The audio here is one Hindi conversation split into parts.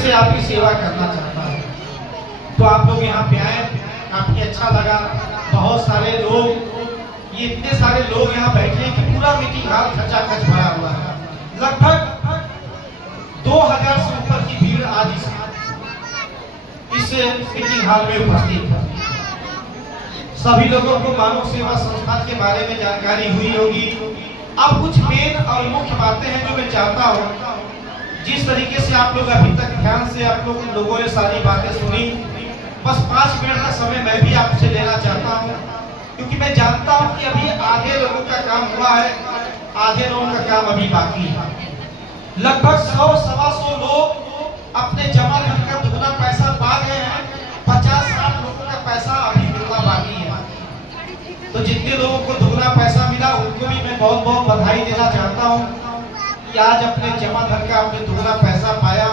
से आपकी सेवा करना चाहता हूँ। तो आप लोग यहाँ पे आए, काफी अच्छा लगा। बहुत सारे लोग, ये इतने सारे लोग यहाँ बैठे हैं कि पूरा मीटिंग हॉल खचाखच भरा हुआ है। लगभग 2000 से ऊपर की भीड़ आज इस मीटिंग हॉल में उपस्थित है। सभी लोगों को मानव सेवा संस्थान के बारे में जानकारी हुई होगी। अब कुछ मेन और मुख्य बातें हैं जो मैं चाहता हूँ, जिस तरीके से आप लोग अभी तक ध्यान से आप लोगों ने सारी बातें सुनी, बस 5 मिनट का समय मैं भी आपसे लेना चाहता हूँ, क्योंकि मैं जानता हूँ कि अभी आधे लोगों का काम हुआ है, आधे लोगों का काम अभी बाकी है। लगभग 100-125 लोग अपने जमा धन का दुगना पैसा पा गए हैं। 50-60 लोगों का पैसा अभी मिलना बाकी है। तो जितने लोगों को दुगना पैसा मिला उनको भी मैं बहुत बहुत बधाई देना चाहता हूँ कि आज अपने जमा धन का आपने दुगना पैसा पाया।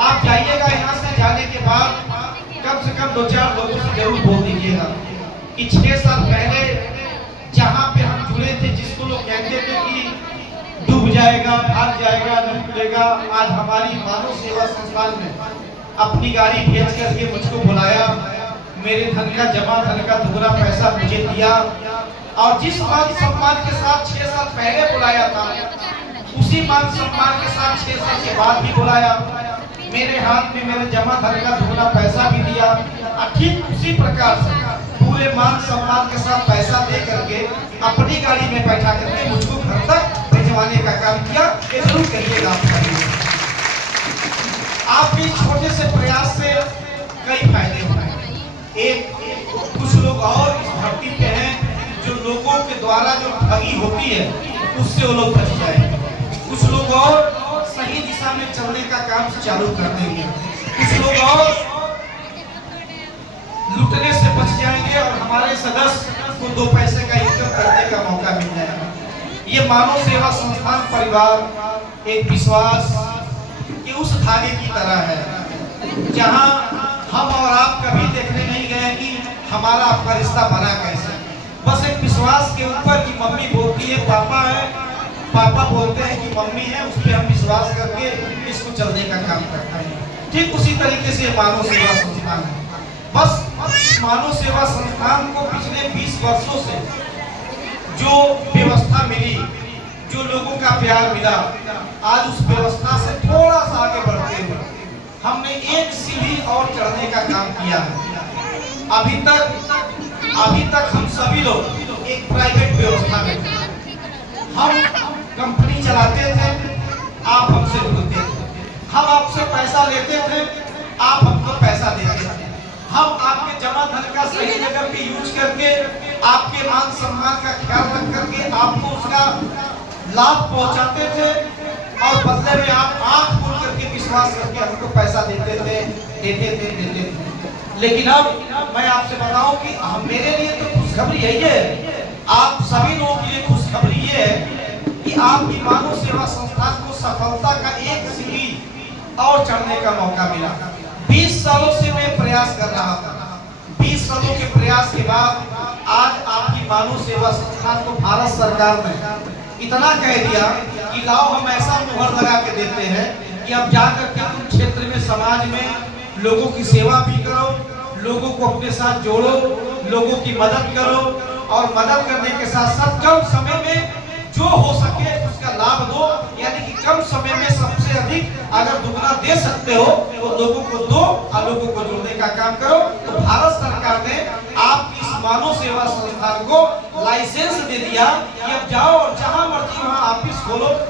आप जाइएगा, यहाँ से जाने के बाद कम से कम 2-4 लोगों से जरूर बोल दीजिएगा कि 6 साल पहले जहाँ पे हम जुड़े थे, जिसको लोग कहते थे कि डूब जाएगा, भाग जाएगा, न मिलेगा, आज हमारी मानव सेवा संस्थान में अपनी गाड़ी भेज करके मुझको बुलाया, मेरे धन का जमा धन का दुगना पैसा मुझे दिया। और जिस मान सम्मान के साथ 6 साल पहले बुलाया था, उसी मान सम्मान के साथ 6 साल के बाद भी बुलाया। मेरे हाथ में मेरे जमा धन का दुगना पैसा भी दिया। ठीक उसी प्रकार से पूरे मान सम्मान के साथ पैसा दे करके अपनी गाड़ी में बैठा करके मुझको घर तक भिजवाने का काम किया। ये जरूर करिएगा आप भी छोटे से प्रयास से कई फायदे उठाए। एक कुछ लोग और इस धरती पे हैं जो लोगों के द्वारा जो ठगी होती है उससे वो लोग बच जाएंगे। कुछ लोग और सही दिशा में चलने का काम चालू कर देंगे। कुछ लोग और लूटने से बच जाएंगे और हमारे सदस्य को 2 पैसे का इनकम करने का मौका मिल जाएगा। ये मानव सेवा संस्थान परिवार एक विश्वास कि उस धागे की तरह है, जहां हम और आप कभी देखने नहीं गए कि हमारा आपका रिश्ता बना कैसे। बस एक विश्वास के ऊपर कि मम्मी बोलती है पापा है, पापा बोलते हैं कि मम्मी है, उस पर हम विश्वास करके इसको चलने का काम करते हैं। ठीक उसी तरीके से मानव सेवा संस्थान है। बस मानव सेवा संस्थान को पिछले 20 वर्षों से जो व्यवस्था मिली, जो लोगों का प्यार मिला, आज उस व्यवस्था से थोड़ा सा आगे बढ़ते हुए हमने एक सीढ़ी और चढ़ने का काम किया है। अभी तक हम सभी लोग एक प्राइवेट व्यवस्था में थे। हम कंपनी चलाते थे, आप हमसे लूटते थे। हम आपसे पैसा लेते थे, आप हमको पैसा देते थे। हम आपके जमा धन का सही जगह पे यूज करके आपके मान सम्मान का ख्याल रख करके आपको उसका लाभ पहुंचाते थे और बदले में आप आंख खोल करके विश्वास करके हमको पैसा देते थे। लेकिन अब मैं आपसे बताऊं कि मेरे लिए तो खुशखबरी यही है, आप सभी लोगों के लिए खुशखबरी ये है कि आपकी मानव सेवा संस्थान को सफलता का एक सीढ़ी और चढ़ने का मौका मिला। 20 सालों से मैं प्रयास कर रहा था। 20 सालों के प्रयास के बाद आज आपकी मानव सेवा संस्थान को भारत सरकार ने इतना कह दिया कि लाओ हम ऐसा मुहर लगा के देते हैं कि अब जाकर के तुम क्षेत्र में समाज में लोगों की सेवा भी करो, लोगों को अपने साथ जोड़ो, लोगों की मदद करो और मदद करने के साथ साथ कम समय में जो हो सके उसका लाभ दो। यानी कि कम समय में सबसे अधिक अगर दुगना दे सकते हो तो लोगों को दो और लोगों को जोड़ने का काम करो। तो भारत सरकार ने आपकी इस मानव सेवा संस्थान को लाइसेंस दे दिया कि अब जाओ और जहां मर्जी वहां ऑफिस खोलो।